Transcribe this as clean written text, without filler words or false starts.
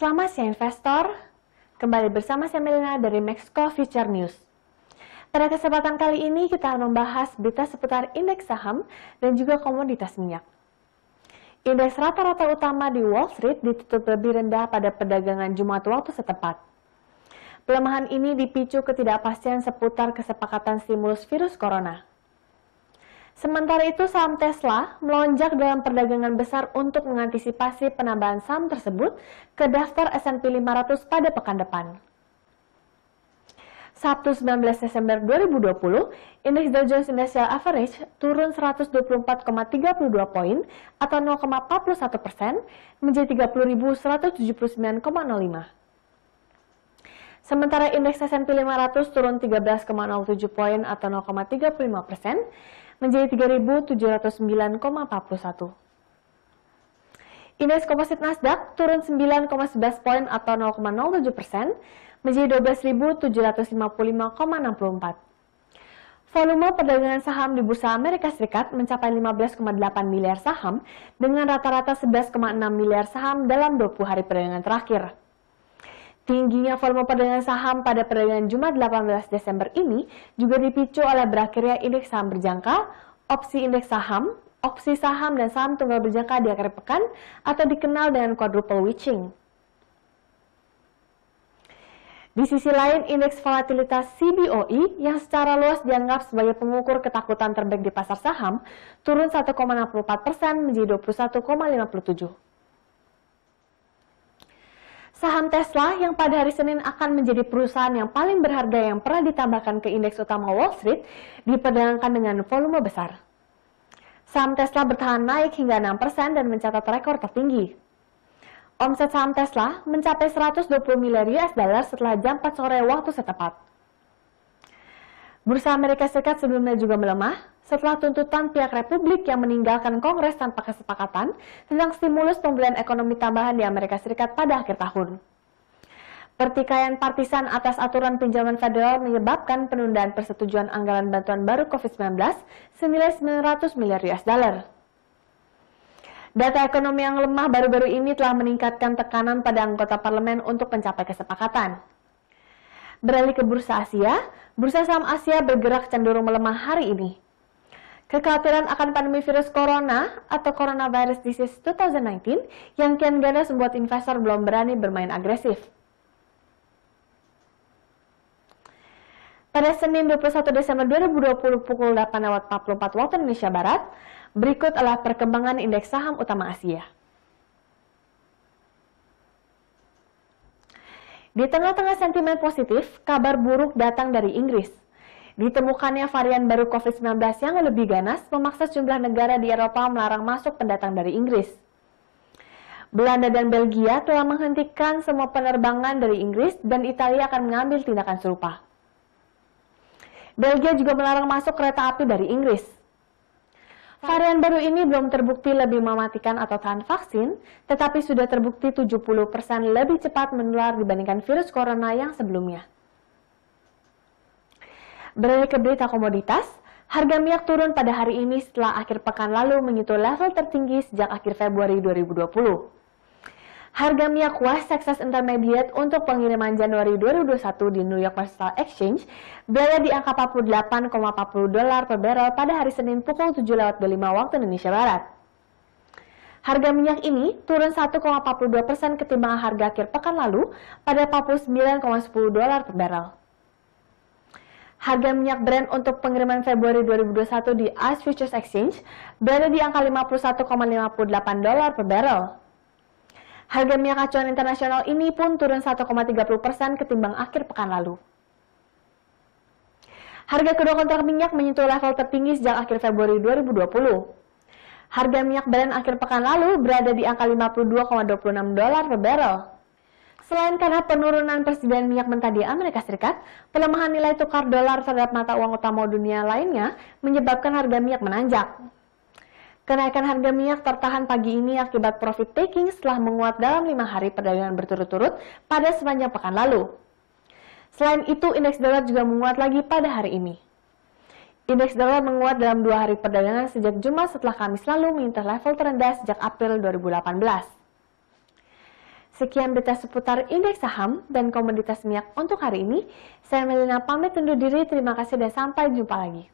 Selamat siang investor, kembali bersama saya Melina dari Maxco Future News. Pada kesempatan kali ini kita akan membahas berita seputar indeks saham dan juga komoditas minyak. Indeks rata-rata utama di Wall Street ditutup lebih rendah pada perdagangan Jumat waktu setempat. Pelemahan ini dipicu ketidakpastian seputar kesepakatan stimulus virus corona. Sementara itu, saham Tesla melonjak dalam perdagangan besar untuk mengantisipasi penambahan saham tersebut ke daftar S&P 500 pada pekan depan. Sabtu 19 Desember 2020, indeks Dow Jones Industrial Average turun 124,32 poin atau 0,41% menjadi 30.179,05. Sementara indeks S&P 500 turun 13,07 poin atau 0,35% menjadi 3.709,41. Indeks komposit Nasdaq turun 9,11 poin atau 0,07% menjadi 12.755,64. Volume perdagangan saham di Bursa Amerika Serikat mencapai 15,8 miliar saham dengan rata-rata 11,6 miliar saham dalam 20 hari perdagangan terakhir. Tingginya volume perdagangan saham pada perdagangan Jumat 18 Desember ini juga dipicu oleh berakhirnya indeks saham berjangka, opsi indeks saham, opsi saham dan saham tunggal berjangka di akhir pekan atau dikenal dengan quadruple witching. Di sisi lain, indeks volatilitas CBOE yang secara luas dianggap sebagai pengukur ketakutan terbaik di pasar saham turun 1,64% menjadi 21,57. Saham Tesla yang pada hari Senin akan menjadi perusahaan yang paling berharga yang pernah ditambahkan ke indeks utama Wall Street diperdagangkan dengan volume besar. Saham Tesla bertahan naik hingga 6% dan mencatat rekor tertinggi. Omset saham Tesla mencapai 120 miliar US dollar setelah jam 4 sore waktu setempat. Bursa Amerika Serikat sebelumnya juga melemah setelah tuntutan pihak Republik yang meninggalkan Kongres tanpa kesepakatan tentang stimulus pembelian ekonomi tambahan di Amerika Serikat pada akhir tahun. Pertikaian partisan atas aturan pinjaman federal menyebabkan penundaan persetujuan anggaran bantuan baru COVID-19 senilai 900 miliar US dollar. Data ekonomi yang lemah baru-baru ini telah meningkatkan tekanan pada anggota parlemen untuk mencapai kesepakatan. Beralih ke bursa Asia, bursa saham Asia bergerak cenderung melemah hari ini. Kekhawatiran akan pandemi virus corona atau coronavirus disease 2019 yang kian ganas membuat investor belum berani bermain agresif. Pada Senin 21 Desember 2020 pukul 8.44 waktu Indonesia Barat, berikut adalah perkembangan indeks saham utama Asia. Di tengah-tengah sentimen positif, kabar buruk datang dari Inggris. Ditemukannya varian baru COVID-19 yang lebih ganas memaksa sejumlah negara di Eropa melarang masuk pendatang dari Inggris. Belanda dan Belgia telah menghentikan semua penerbangan dari Inggris dan Italia akan mengambil tindakan serupa. Belgia juga melarang masuk kereta api dari Inggris. Varian baru ini belum terbukti lebih mematikan atau tahan vaksin, tetapi sudah terbukti 70% lebih cepat menular dibandingkan virus corona yang sebelumnya. Beralih ke berita komoditas, harga minyak turun pada hari ini setelah akhir pekan lalu menyentuh level tertinggi sejak akhir Februari 2020. Harga minyak West Texas Intermediate untuk pengiriman Januari 2021 di New York Mercantile Exchange berada di angka $48,40 per barrel pada hari Senin pukul 7.25 waktu Indonesia Barat. Harga minyak ini turun 1,42% ketimbang harga akhir pekan lalu pada $49,10 per barrel. Harga minyak Brent untuk pengiriman Februari 2021 di ICE Futures Exchange berada di angka $51,58 per barrel. Harga minyak acuan internasional ini pun turun 1,30% ketimbang akhir pekan lalu. Harga kedua kontrak minyak menyentuh level tertinggi sejak akhir Februari 2020. Harga minyak Brent akhir pekan lalu berada di angka $52,26 per barrel. Selain karena penurunan persediaan minyak mentah di Amerika Serikat, pelemahan nilai tukar dolar terhadap mata uang utama dunia lainnya menyebabkan harga minyak menanjak. Kenaikan harga minyak tertahan pagi ini akibat profit taking setelah menguat dalam 5 hari perdagangan berturut-turut pada sepanjang pekan lalu. Selain itu, indeks dolar juga menguat lagi pada hari ini. Indeks dolar menguat dalam 2 hari perdagangan sejak Jumat setelah Kamis lalu menyentuh level terendah sejak April 2018. Sekian berita seputar indeks saham dan komoditas minyak untuk hari ini. Saya Melina pamit undur diri, terima kasih dan sampai jumpa lagi.